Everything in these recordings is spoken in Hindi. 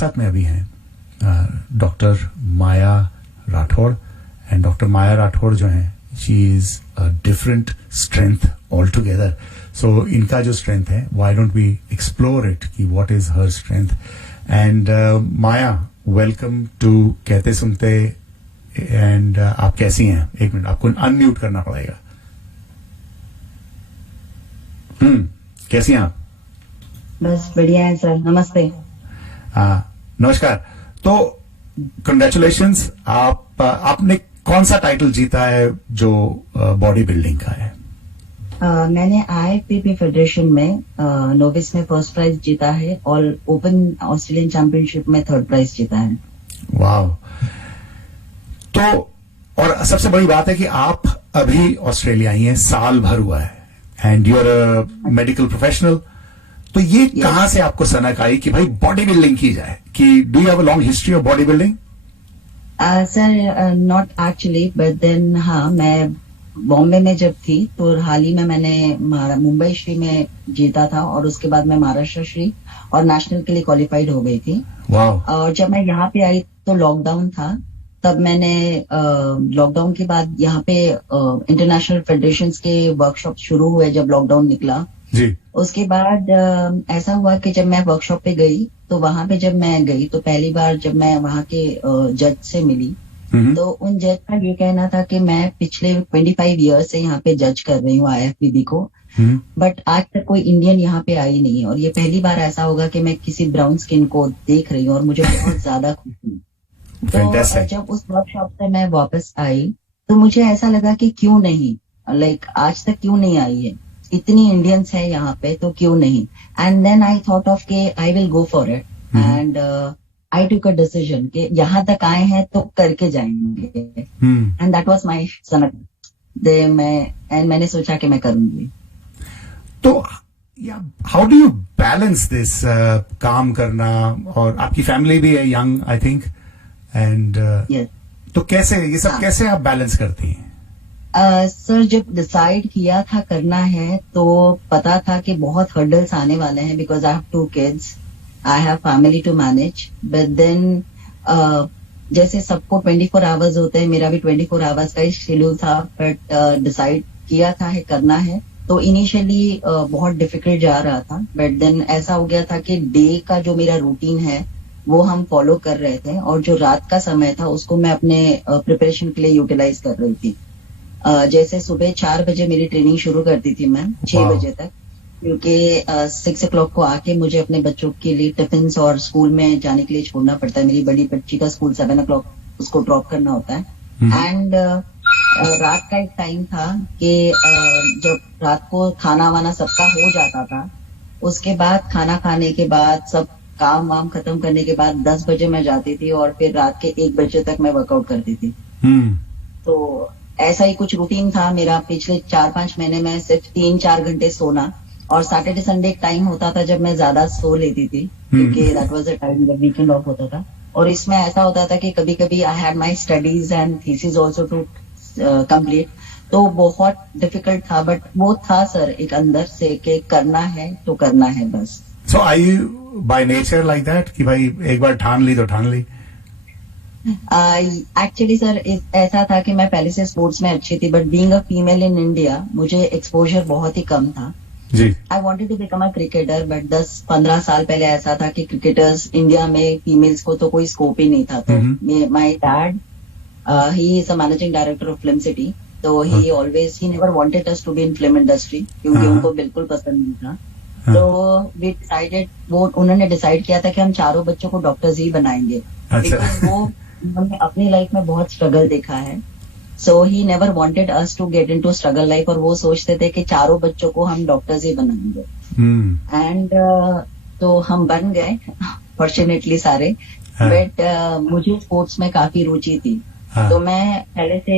साथ में अभी हैं doctor Maya Rathore, and doctor Maya Rathore जो हैं, she is a different strength all together. So इनका जो स्ट्रेंथ है, why don't we explore it कि what is her strength. And Maya, welcome to कहते सुनते. एंड आप कैसी हैं? एक मिनट, आपको अनम्यूट करना पड़ेगा. कैसी हैं आप? बस बढ़िया है सर, नमस्ते. नमस्कार. तो कंग्रेचुलेशंस, आपने कौन सा टाइटल जीता है जो बॉडी बिल्डिंग का है? मैंने IFBB फेडरेशन में नोविस में फर्स्ट प्राइज जीता है और ओपन ऑस्ट्रेलियन चैंपियनशिप में थर्ड प्राइज जीता है. वाह. तो और सबसे बड़ी बात है कि आप अभी ऑस्ट्रेलिया आई हैं, साल भर हुआ है, and you are a medical professional. तो ये कहां से आपको सनक आई कि भाई बॉडी बिल्डिंग की जाए? कि do you have a long history of body building? Sir not actually, but then हाँ, मैं बॉम्बे में जब थी तो हाल ही में मैंने मुंबई श्री में जीता था और उसके बाद मैं महाराष्ट्र श्री और नेशनल के लिए क्वालिफाइड हो गई थी. और जब मैं यहाँ पे आई तो लॉकडाउन था, तब मैंने लॉकडाउन के बाद यहाँ पे इंटरनेशनल फेडरेशंस के वर्कशॉप शुरू हुए जब लॉकडाउन निकला जी. उसके बाद ऐसा हुआ कि जब मैं वर्कशॉप पे गई तो वहां पे जब मैं गई तो पहली बार जब मैं वहां के जज से मिली तो उन जज का ये कहना था कि मैं पिछले 25 ईयर से यहाँ पे जज कर रही हूँ IFBB को, बट आज तक कोई इंडियन यहाँ पे आई नहीं है और ये पहली बार ऐसा होगा कि मैं किसी ब्राउन स्किन को देख रही हूँ और मुझे बहुत ज्यादा खुशी. तो जब उस वर्कशॉप से मैं वापस आई तो मुझे ऐसा लगा कि क्यों नहीं, लाइक आज तक क्यों नहीं आई है, इतनी इंडियंस है यहाँ पे तो क्यों नहीं. And then I thought of के I will go for it and I took a decision कि यहाँ तक आए हैं तो करके जाएंगे. एंड दैट वाज माय सनक. मैंने सोचा कि मैं करूंगी. तो how do you balance this, काम करना, और आपकी फैमिली भी है यंग आई थिंक, एंड तो कैसे ये सब कैसे आप बैलेंस करती हैं? सर जब डिसाइड किया था करना है तो पता था कि बहुत हर्डल्स आने वाले हैं because I have 2 kids, I have family to manage. But then जैसे सबको 24 आवर्स होते हैं, मेरा भी 24 आवर्स का ही शेड्यूल था, बट डिसाइड किया था है करना है. तो इनिशियली बहुत डिफिकल्ट जा रहा था, बट देन ऐसा हो गया था कि डे का जो मेरा रूटीन है वो हम फॉलो कर रहे थे और जो रात का समय था उसको मैं अपने प्रिपरेशन के लिए यूटिलाइज कर रही थी. जैसे सुबह 4 बजे मेरी ट्रेनिंग शुरू करती थी मैं 6 बजे तक, क्योंकि 6 o'clock को आके मुझे अपने बच्चों के लिए टिफिन और स्कूल में जाने के लिए छोड़ना पड़ता है. मेरी बड़ी बच्ची का स्कूल 7 o'clock उसको ड्रॉप करना होता है. एंड रात का एक टाइम था कि जब रात को खाना वाना सबका हो जाता था, उसके बाद खाना खाने के बाद सब काम वाम खत्म करने के बाद 10 बजे मैं जाती थी और फिर रात के 1 बजे तक मैं वर्कआउट करती थी. तो ऐसा ही कुछ रूटीन था मेरा पिछले 4-5 महीने में, सिर्फ 3-4 घंटे सोना, और सैटरडे संडे एक टाइम होता था जब मैं ज्यादा सो लेती थी क्योंकि दैट वाज अ टाइम जब वीकेंड ऑफ होता था. और इसमें ऐसा होता था कि कभी कभी I had my studies and thesis also to complete, तो बहुत डिफिकल्ट था. बट वो था सर एक अंदर से कि करना है तो करना है बस. So are you by nature like that कि भाई एक बार ठान ली तो ठान ली? एक्चुअली सर ऐसा था कि मैं पहले से स्पोर्ट्स में अच्छी थी, but being a female in India मुझे एक्सपोजर बहुत ही कम था. I wanted to become a cricketer, but 10-15 साल पहले ऐसा था कि क्रिकेटर्स इंडिया में फीमेल्स को तो कोई स्कोप ही नहीं था. तो my dad he is a managing director of film city, तो he never wanted us to be in film industry क्योंकि उनको बिल्कुल पसंद नहीं था. तो वी डिसाइडेड, वो उन्होंने डिसाइड किया था कि हम चारों बच्चों को डॉक्टर्स ही बनाएंगे. बिकॉज वो उन्होंने अपनी लाइफ में बहुत स्ट्रगल देखा है. So he never wanted us to get into struggle life, और वो सोचते थे कि चारों बच्चों को हम डॉक्टर्स ही बनाएंगे. एंड तो हम बन गए फॉर्चुनेटली सारे. बट मुझे स्पोर्ट्स में काफी रुचि थी. तो मैं पहले से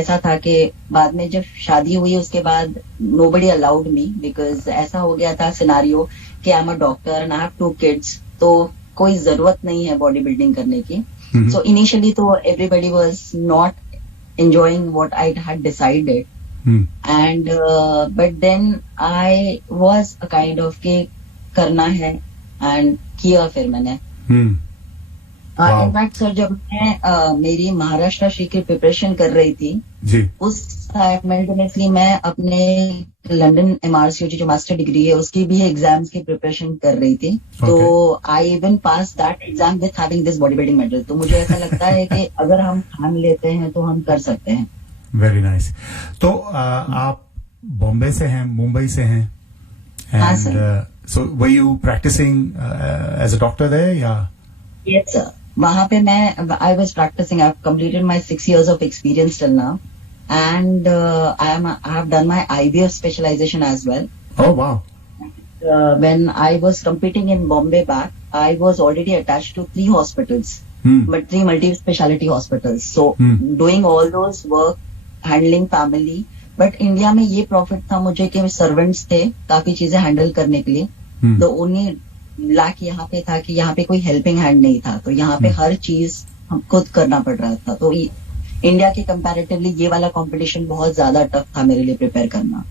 ऐसा था कि बाद में जब शादी हुई उसके बाद नोबडी अलाउड मी, बिकॉज ऐसा हो गया था सिनारियो कि I am a doctor and I have 2 kids, तो कोई जरूरत नहीं है बॉडी बिल्डिंग करने की. सो इनिशियली तो everybody was not enjoying what I had decided. And but then I was a kind of कि करना है, and किया फिर मैंने. Wow. इनफैक्ट सर जब मैं मेरी महाराष्ट्र श्री की प्रिपरेशन कर रही थी जी उस साइमल्टेनियसली मैं अपने लंदन MRCOG जो मास्टर डिग्री है उसकी भी एग्जाम्स की प्रिपरेशन कर रही थी तो I even pass that exam with having this body building medal तो मुझे ऐसा लगता है कि अगर हम ठान लेते हैं तो हम कर सकते हैं. Very nice. तो आप बॉम्बे से हैं, मुंबई से हैं, हाँ, and so were you practising as a doctor there या? यस सर, वहां पे मैं I was practising. I have completed my 6 years of experience till now and I have done my IVF specialization as well. Oh wow. When I was competing in Bombay back, I was already attached to 3 hospitals, but 3 multi-speciality hospitals. So doing all those work, handling family, but India में ये profit था मुझे कि servants थे काफी चीजें handle करने के लिए. The only lack यहाँ पे था कि यहाँ पे कोई helping hand नहीं था, तो यहाँ पे हर चीज हम खुद करना पड़ रहा था. तो इंडिया के कंपैरेटिवली ये वाला कंपटीशन बहुत ज्यादा टफ था मेरे लिए प्रिपेयर करना.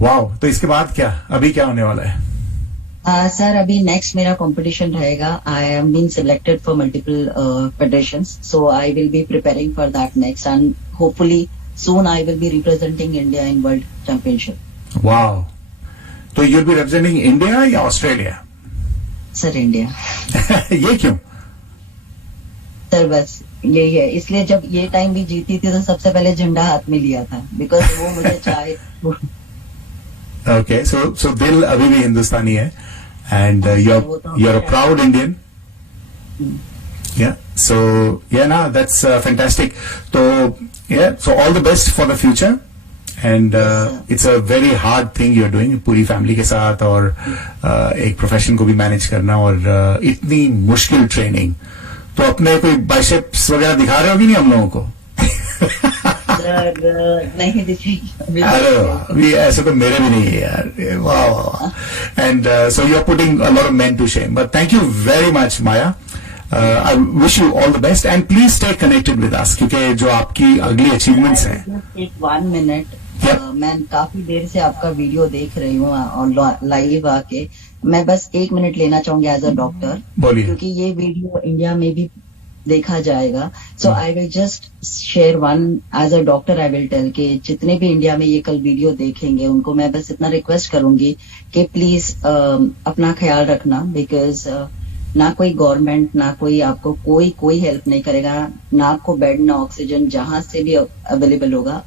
वाओ. तो इसके बाद क्या, अभी क्या होने वाला है? सर अभी नेक्स्ट मेरा कंपटीशन रहेगा. I am been selected for multiple federations, so I will be preparing for that next and hopefully soon I will be representing India in world championship. Wow. तो you will be representing India या ऑस्ट्रेलिया? Sir India. ये क्यों? सर बस यही है, इसलिए जब ये टाइम भी जीती थी तो सबसे पहले झंडा हाथ में लिया था बिकॉज वो मुझे चाहे. Okay, so दिल अभी भी हिंदुस्तानी है and you're a proud Indian. Yeah, so yeah, no, that's fantastic. So yeah, so all the best for the future and it's a very hard thing you're doing पूरी फैमिली के साथ और एक प्रोफेशन को भी मैनेज करना और इतनी मुश्किल ट्रेनिंग. तो अपने कोई बाइसेप्स वगैरह दिखा रहे हो कि नहीं हम लोगों को? नहीं दिखेगी. अरे ऐसे तो मेरे भी नहीं है यार. वाह वाह. And so you are putting a lot of men to shame, but thank you very much Maya. I wish you all the best and please stay connected with us क्योंकि जो आपकी अगली अचीवमेंट्स हैं. एक 1 minute. मैं काफी देर से आपका वीडियो देख रही हूँ और लाइव आके मैं बस 1 minute लेना चाहूंगी एज अ डॉक्टर. बोलिए. क्योंकि ये वीडियो इंडिया में भी देखा जाएगा. So I will just share one as a doctor. I will tell कि जितने भी इंडिया में ये कल वीडियो देखेंगे उनको मैं बस इतना रिक्वेस्ट करूंगी कि प्लीज अपना ख्याल रखना बिकॉज ना कोई गवर्नमेंट ना कोई आपको कोई हेल्प नहीं करेगा. ना आपको बेड ना ऑक्सीजन जहां से भी अवेलेबल होगा.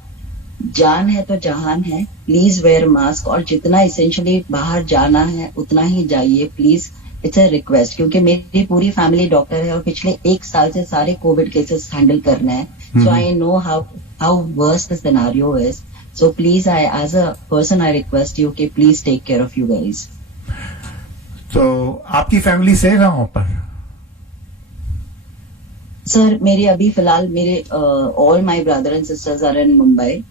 जान है तो जहान है. प्लीज वेयर मास्क और जितना इसेंशियली बाहर जाना है उतना ही जाइए प्लीज. इट्स अ रिक्वेस्ट क्योंकि मेरी पूरी फैमिली डॉक्टर है और पिछले 1 साल से सारे कोविड केसेस हैंडल करना है. So I know how worst the scenario is. So please I as a person I request you कि please take care of you guys. तो आपकी फैमिली से कहाँ पर? सर मेरे अभी फिलहाल मेरे all my brother and sisters are in Mumbai.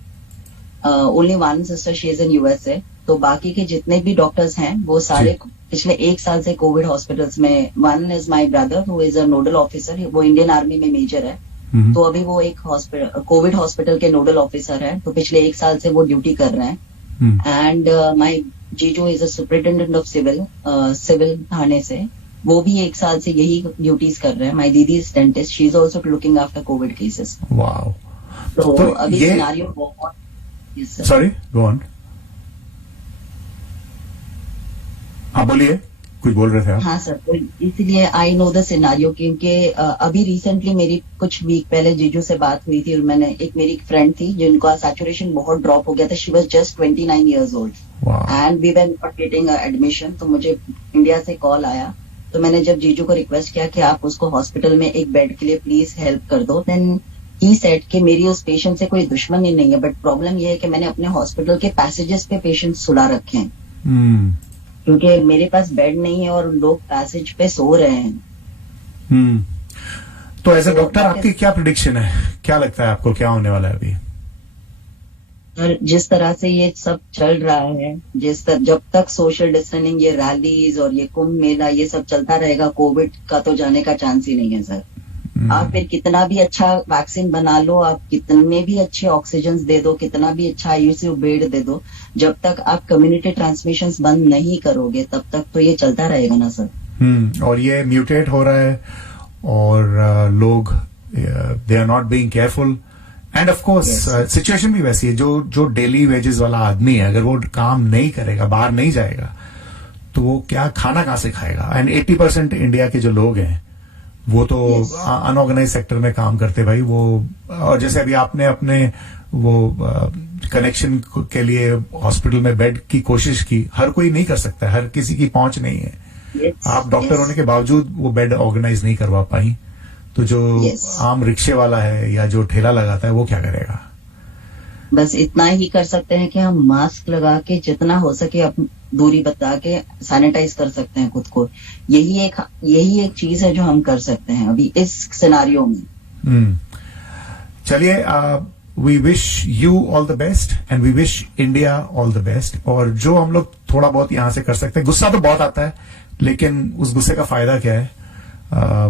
Only one sister she is in USA. तो बाकी के जितने भी डॉक्टर्स हैं वो सारे पिछले 1 साल से कोविड हॉस्पिटल्स में. One is my brother who is a nodal officer. वो इंडियन आर्मी में मेजर है. तो अभी वो एक कोविड हॉस्पिटल के नोडल ऑफिसर है. तो पिछले 1 साल से वो ड्यूटी कर रहे हैं. एंड माय जीजू is a superintendent of civil थाने से. वो भी 1 साल से यही ड्यूटीज कर रहे हैं. माय दीदी is dentist. She is also looking after Covid cases. Wow. तो अभी सिनेरियो बहुत. Sorry go on. हाँ बोलिए, कुछ बोल रहे थे आप. हाँ सर, तो इसलिए आई नो द सिनेरियो क्योंकि अभी रिसेंटली मेरी कुछ वीक पहले जीजू से बात हुई थी और मेरी एक फ्रेंड थी जिनका सैचुरेशन बहुत ड्रॉप हो गया था. She was just 29 years old and we were not getting admission. तो मुझे इंडिया से कॉल आया. तो मैंने जब जीजू को रिक्वेस्ट किया कि आप उसको हॉस्पिटल में एक बेड के लिए प्लीज हेल्प कर दो. देन ही सेड कि मेरी उस पेशेंट से कोई दुश्मनी नहीं है बट प्रॉब्लम ये है कि मैंने अपने हॉस्पिटल के पैसेजेस पे पेशेंट सुला रखे हैं. क्योंकि मेरे पास बेड नहीं है और लोग पैसेज पे सो रहे हैं. तो एज अ डॉक्टर आपकी क्या प्रेडिक्शन है? क्या लगता है आपको क्या होने वाला है अभी? सर जिस तरह से ये सब चल रहा है, जब तक सोशल डिस्टेंसिंग, ये रैलीज और ये कुंभ मेला ये सब चलता रहेगा, कोविड का तो जाने का चांस ही नहीं है सर. आप फिर कितना भी अच्छा वैक्सीन बना लो, आप कितने भी अच्छे ऑक्सीजन दे दो, कितना भी अच्छा ICU बेड दे दो, जब तक आप कम्युनिटी ट्रांसमिशन बंद नहीं करोगे तब तक तो ये चलता रहेगा ना सर. और ये म्यूटेट हो रहा है और लोग they are not being careful and of course situation भी वैसी है. जो डेली वेजेस वाला आदमी है, अगर वो काम नहीं करेगा, बाहर नहीं जाएगा, तो वो क्या खाना कहां से खाएगा. एंड 80% इंडिया के जो लोग हैं वो तो अनऑर्गेनाइज सेक्टर में काम करते भाई. वो और जैसे अभी आपने अपने वो कनेक्शन के लिए हॉस्पिटल में बेड की कोशिश की, हर कोई नहीं कर सकता, हर किसी की पहुंच नहीं है. आप डॉक्टर होने के बावजूद वो बेड ऑर्गेनाइज नहीं करवा पाई, तो जो आम रिक्शे वाला है या जो ठेला लगाता है वो क्या करेगा. बस इतना ही कर सकते हैं कि हम मास्क लगा के जितना हो सके दूरी बता के सैनिटाइज कर सकते हैं खुद को. यही एक चीज है जो हम कर सकते हैं अभी इस सिनेरियो में. चलिए, we wish you all the best and we wish India all the best. और जो हम लोग थोड़ा बहुत यहां से कर सकते हैं, गुस्सा तो बहुत आता है, लेकिन उस गुस्से का फायदा क्या है.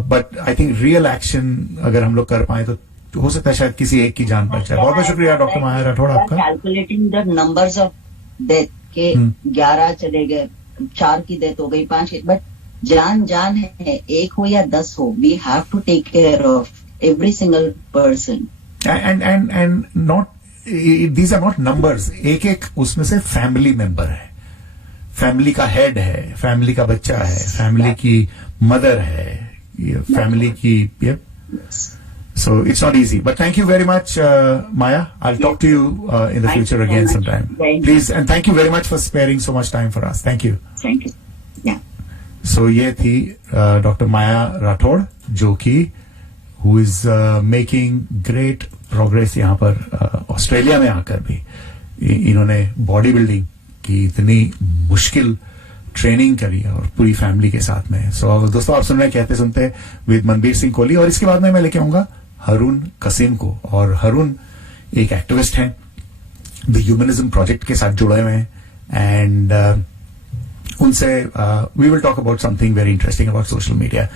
But I think real action अगर हम लोग कर पाए तो हो सकता है शायद किसी एक की जान बच जाए. बहुत बहुत शुक्रिया डॉक्टर माया राठौड़ आपका. Calculating the numbers of death के 11 चले गए, 4 की डेथ हो गई, 5 की, बट जान है, 1 हो या 10 हो, we have to take care of every single person. And not these are not numbers. एक उसमें से फैमिली मेंबर है, फैमिली का हेड है, फैमिली का बच्चा है, फैमिली की मदर है, फैमिली की. So it's not easy, but thank you very much, Maya. I'll talk to you in the future again sometime. Please, and thank you very much for sparing so much time for us. Thank you. Thank you. Yeah. So ये थी Dr. Maya Rathod, जो कि who is making great progress यहाँ पर ऑस्ट्रेलिया में आकर भी. इन्होंने बॉडी बिल्डिंग की इतनी मुश्किल ट्रेनिंग करी और पूरी फैमिली के साथ में. सो दोस्तों, आप सुन रहे हैं कहते सुनते विद मनबीर सिंह कोहली. और इसके बाद में मैं लेके आऊंगा हरून कसीम को. और हरून एक एक्टिविस्ट हैं, द ह्यूमनिज्म प्रोजेक्ट के साथ जुड़े हुए हैं. एंड उनसे we will talk about something very interesting about social media.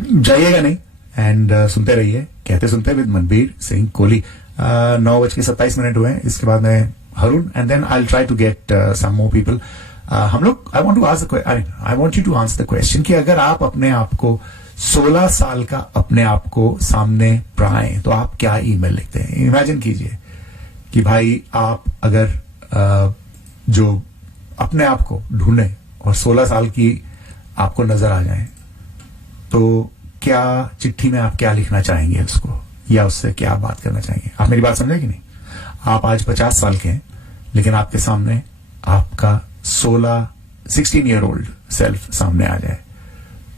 जाइएगा नहीं एंड सुनते रहिए कहते सुनते विद मनबीर सिंह कोहली. 9:27 हुए हैं. इसके बाद में Haroon and then I will try to get some more people. हम लोग I want you to answer the question कि अगर आप अपने आप को 16 साल का अपने आप को सामने पाएं तो आप क्या ईमेल लिखते हैं. इमेजिन कीजिए कि भाई आप अगर जो अपने आप को ढूंढे और 16 साल की आपको नजर आ जाए, तो क्या चिट्ठी में आप क्या लिखना चाहेंगे उसको, या उससे क्या बात करना चाहेंगे. आप मेरी बात समझे कि नहीं. आप आज 50 साल के हैं, लेकिन आपके सामने आपका 16 ईयर ओल्ड सेल्फ सामने आ जाए,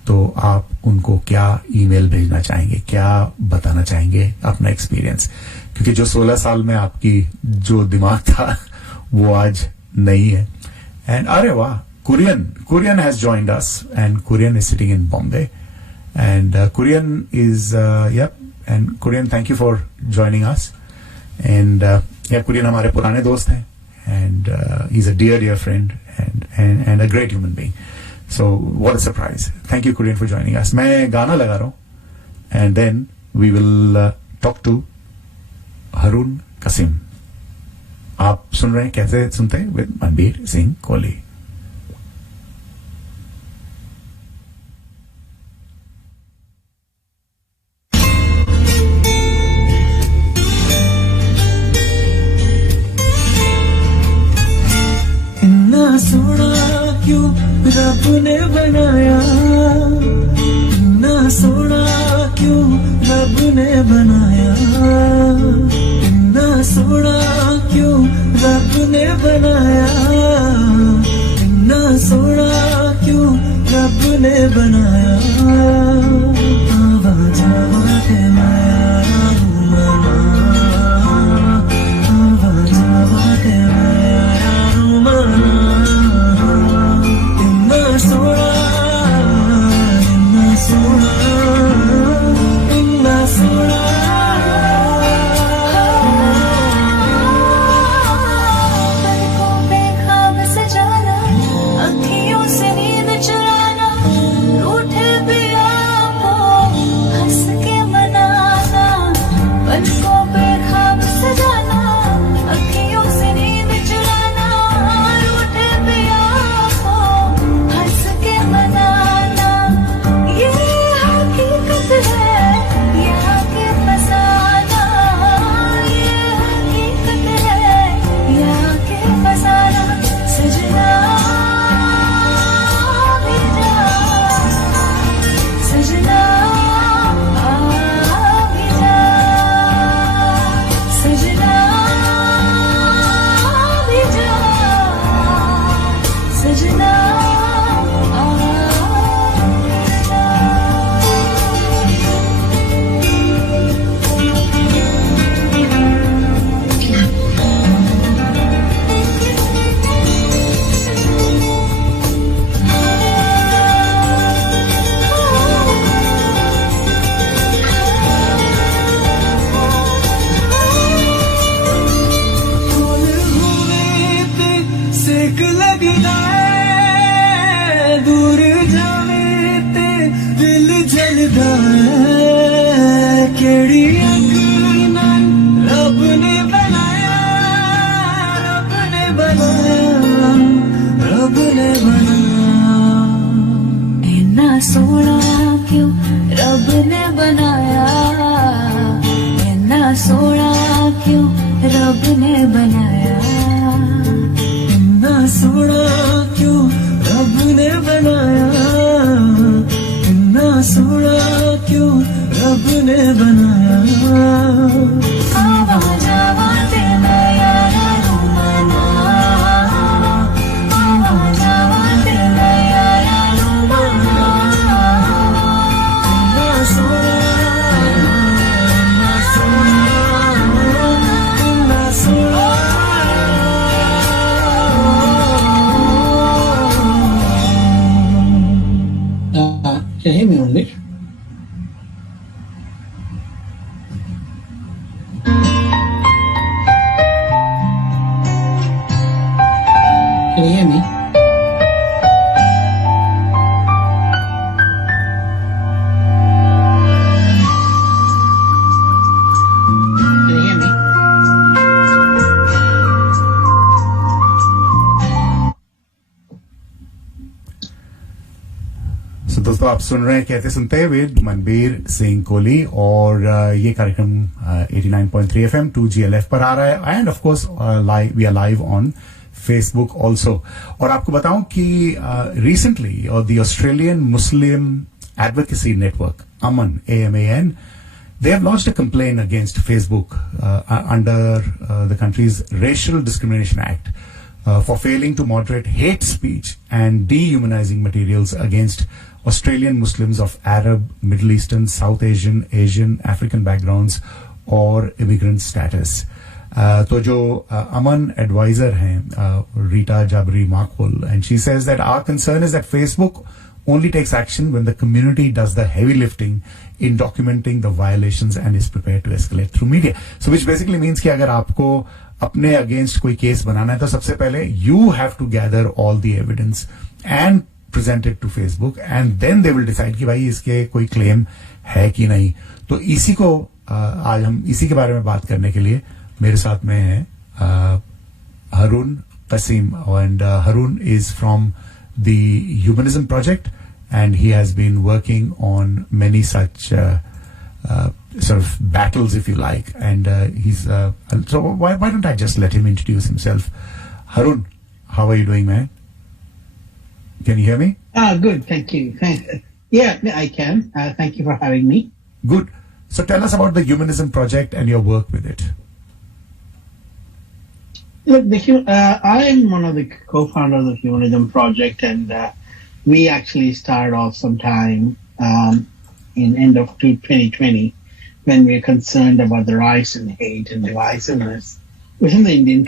तो आप उनको क्या ईमेल भेजना चाहेंगे, क्या बताना चाहेंगे अपना एक्सपीरियंस. क्योंकि जो 16 साल में आपकी जो दिमाग था वो आज नहीं है. एंड अरे वाह, Kurian has joined us and Kurian is sitting in Bombay. And Kurian is and Kurian, thank you for joining us. And Kurian हमारे पुराने दोस्त हैं. And he's a dear friend and a great human being. So what a surprise. Thank you, Kurian, for joining us. मैं गाना लगा रहा हूं and then we will talk to Haroon कसीम. आप सुन रहे हैं कैसे सुनते हैं विद मनबीर सिंह कोहली. सोना क्यों रब ने बनाया, इतना सोना क्यों रब ने बनाया, इतना सोना क्यों रब ने बनाया, इतना सोना क्यों रब ने बनाया. आवाज आवाज माया रूमाना, आवाज आवाज माया रूमाना. सोना इतना सोना इतना सोना. पलकों पे ख्वाब सजाना, अखियों से नींद चुराना, रूठे भी आपको हंस के मनाना. पलकों पे ख्वाब सजाना, अखियों से नींद चुराना, रूठे भी आपको हंस के मनाना. सोना क्यों रब ने बनाया, इतना सोना क्यों रब ने बनाया, इतना सोना क्यों रब ने बनाया, इतना सोना क्यों रब ने बनाया। आवाज आवाज में यारा लुमाना, आवाज आवाज में यारा लुमाना, इतना सोना, इतना सोना, can you hear me only? Can you hear me? Can you hear me? So, दोस्तों आप सुन रहे हैं कहते सुनते विद मनबीर सिंह कोहली और ये कार्यक्रम 89.3 FM 2GLF पर आ रहा है and of course we are live on Facebook also. और आपको बताऊं कि रिसेंटली और the Australian Muslim advocacy network AMAN AMAN they have launched a complaint against Facebook under the country's Racial Discrimination Act for failing to moderate hate speech and dehumanizing materials against Australian Muslims of Arab, Middle Eastern, South Asian, Asian, African backgrounds or immigrant status. तो जो अमन एडवाइजर हैं Rita जाबरी माकबुल and she says that our concern is that Facebook only takes action when the community does the heavy lifting in documenting the violations and is prepared to escalate through media. So which basically means कि अगर आपको अपने अगेंस्ट कोई केस बनाना है तो सबसे पहले you have to gather all the evidence and present it to Facebook and then they will decide कि भाई इसके कोई क्लेम है कि नहीं. तो इसी को आज हम इसी के बारे में बात करने के लिए मेरे साथ में है Harun Qasim and Harun is from the Humanism Project and he has been working on many such sort of battles, if you like, and he's so why don't I just let him introduce himself. Harun, how are you doing, man? Can you hear me? Good, thank you. Yeah, I can. Thank you for having me. Good. So tell us about the Humanism Project and your work with it. Look, I am one of the co-founders of Humanism Project, and we actually started off sometime in end of 2020 when we are concerned about the rise in hate and divisiveness within the Indian